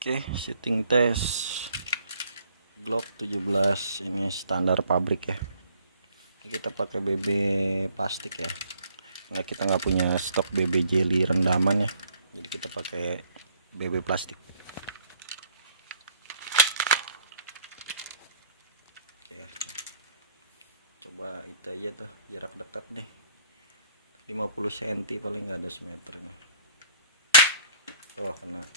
Oke, setting test Glock 17 ini standar pabrik ya. Kita pakai BB plastik ya. Nah, kita nggak punya stok BB jelly rendaman ya. Jadi kita pakai BB plastik. Coba kita lihat tuh jarak dekat deh. 50 cm paling nggak ada semeter. Wah, kena.